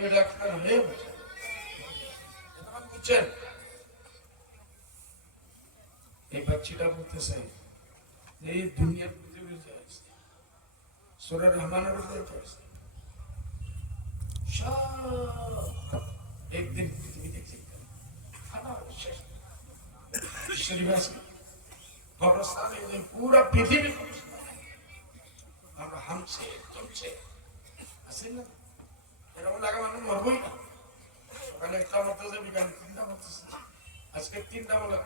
তুমি ডাক্তার হয়ে বুঝছেন? এই বাচ্চিটা বলতেছে এই দুনিয়ার যে আছে সুরা রহমানের উপরে যে সব একদিন পৃথিবী দেখতে খানা শেষ। শরীফ কবরস্থানে পুরা পৃথিবী আমরা হামছে চলছে আছেন না। এরকম লাগা মানুষ মরবই না। সকালে একটা মরতেছে বিকালে তিনটা মরতেছে আজকে তিনটা বলা